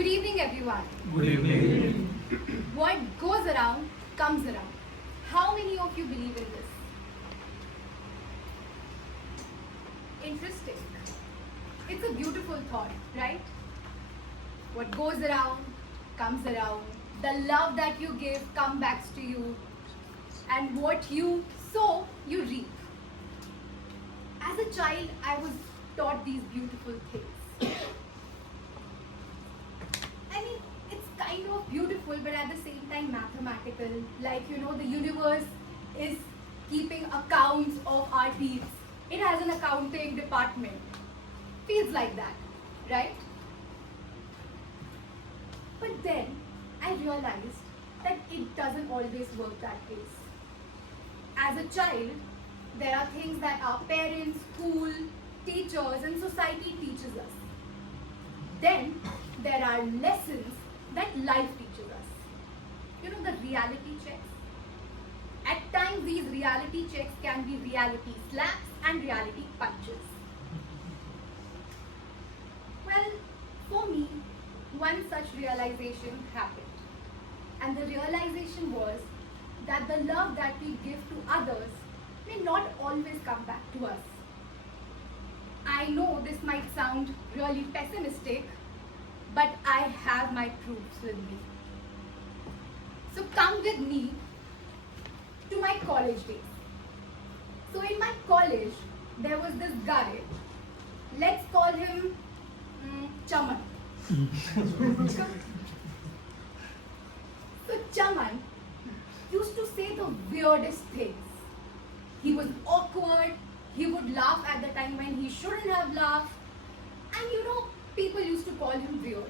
Good evening, everyone. Good evening. What goes around comes around. How many of you believe in this? Interesting. It's a beautiful thought, right? What goes around comes around. The love that you give comes back to you. And what you sow, you reap. As a child, I was taught these beautiful things. I mean, it's kind of beautiful, but at the same time mathematical. Like, the universe is keeping accounts of our deeds. It has an accounting department. Feels like that, right? But then, I realized that it doesn't always work that way. As a child, there are things that our parents, school, teachers, and society teaches us. Then there are lessons that life teaches us. The reality checks. At times, these reality checks can be reality slaps and reality punches. Well, for me, one such realization happened. And the realization was that the love that we give to others may not always come back to us. I know this might sound really pessimistic, but I have my proofs with me. So come with me to my college days. So in my college, there was this guy, let's call him Chaman. So Chaman used to say the weirdest things. He was awkward, he would laugh at the time when he shouldn't have laughed, and people used to call him weird.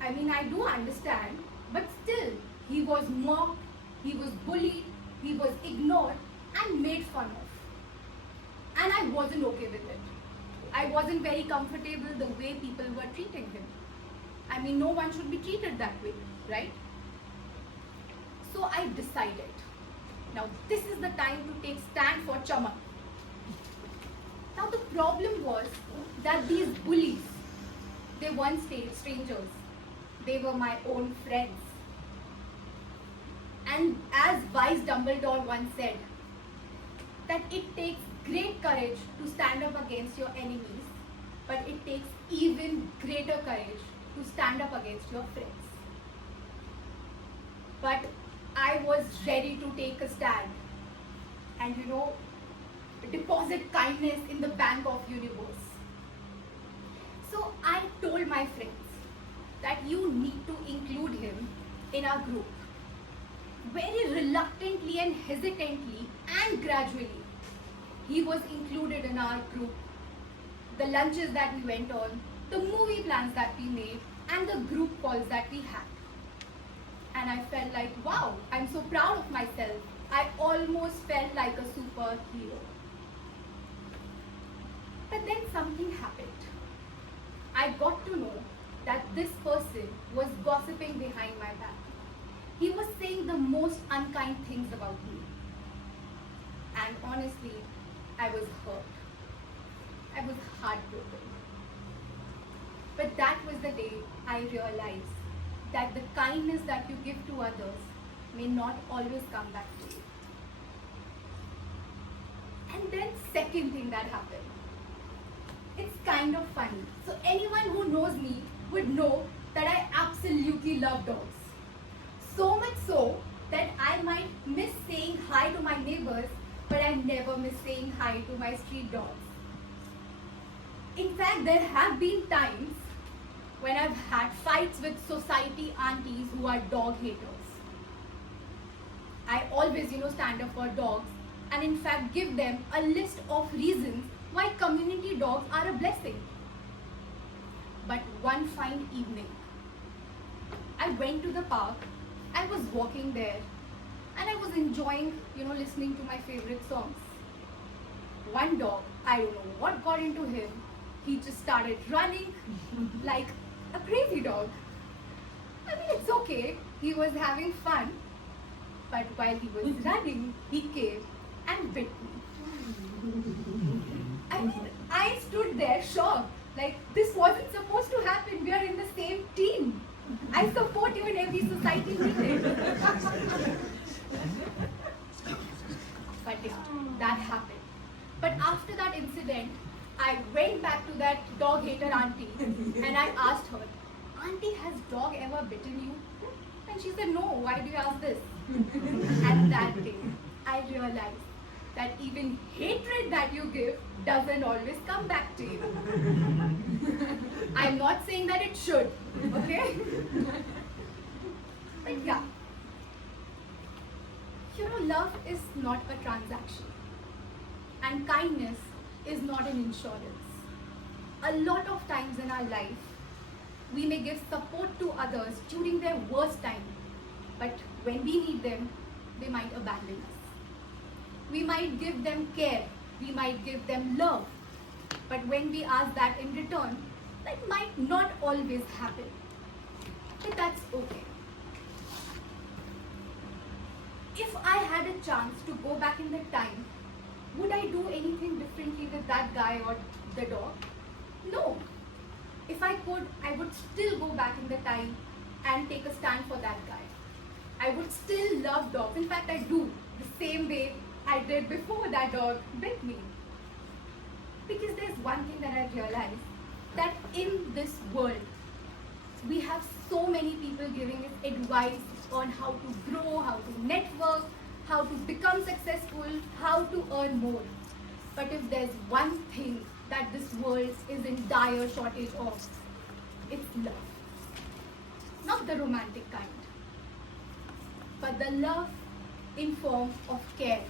I mean, I do understand, but still, he was mocked, he was bullied, he was ignored and made fun of. And I wasn't okay with it. I wasn't very comfortable the way people were treating him. I mean, no one should be treated that way, right? So I decided, now this is the time to take stand for Chaman. Now the problem was that these bullies, they weren't strangers. They were my own friends. And as wise Dumbledore once said, that it takes great courage to stand up against your enemies, but it takes even greater courage to stand up against your friends. But I was ready to take a stand and deposit kindness in the bank of universe. So I told my friends that you need to include him in our group. Very reluctantly and hesitantly and gradually, he was included in our group. The lunches that we went on, the movie plans that we made, and the group calls that we had. And I felt like, wow, I'm so proud of myself. I almost felt like a superhero. But then something happened. I got to know that this person was gossiping behind my back. He was saying the most unkind things about me. And honestly, I was hurt. I was heartbroken. But that was the day I realized that the kindness that you give to others may not always come back to you. And then second thing that happened. It's kind of funny. So anyone who knows me would know that I absolutely love dogs. So much so that I might miss saying hi to my neighbors, but I never miss saying hi to my street dogs. In fact, there have been times when I've had fights with society aunties who are dog haters. I always, stand up for dogs and in fact give them a list of reasons why community dogs are a blessing. But one fine evening, I went to the park, I was walking there and I was enjoying, listening to my favorite songs. One dog, I don't know what got into him, he just started running like a crazy dog. I mean, it's okay, he was having fun, but while he was running, he came and bit me. I mean, I stood there shocked. Like, this wasn't supposed to happen. We are in the same team. I support you in every society meeting. But yeah, that happened. But after that incident, I went back to that dog hater auntie and I asked her, Auntie, has dog ever bitten you? And she said, no, why do you ask this? And that day, I realized that even hatred that you give doesn't always come back to you. I'm not saying that it should, okay? But yeah, love is not a transaction, and kindness is not an insurance. A lot of times in our life, we may give support to others during their worst time, but when we need them, they might abandon us. We might give them care, we might give them love, but when we ask that in return, that might not always happen. But that's okay. If I had a chance to go back in the time, would I do anything differently with that guy or the dog? No. If I could, I would still go back in the time and take a stand for that guy. I would still love dogs. In fact, I do, the same way I did before that dog bit me. Because there's one thing that I realized, that in this world, we have so many people giving us advice on how to grow, how to network, how to become successful, how to earn more. But if there's one thing that this world is in dire shortage of, it's love. Not the romantic kind, but the love in form of care.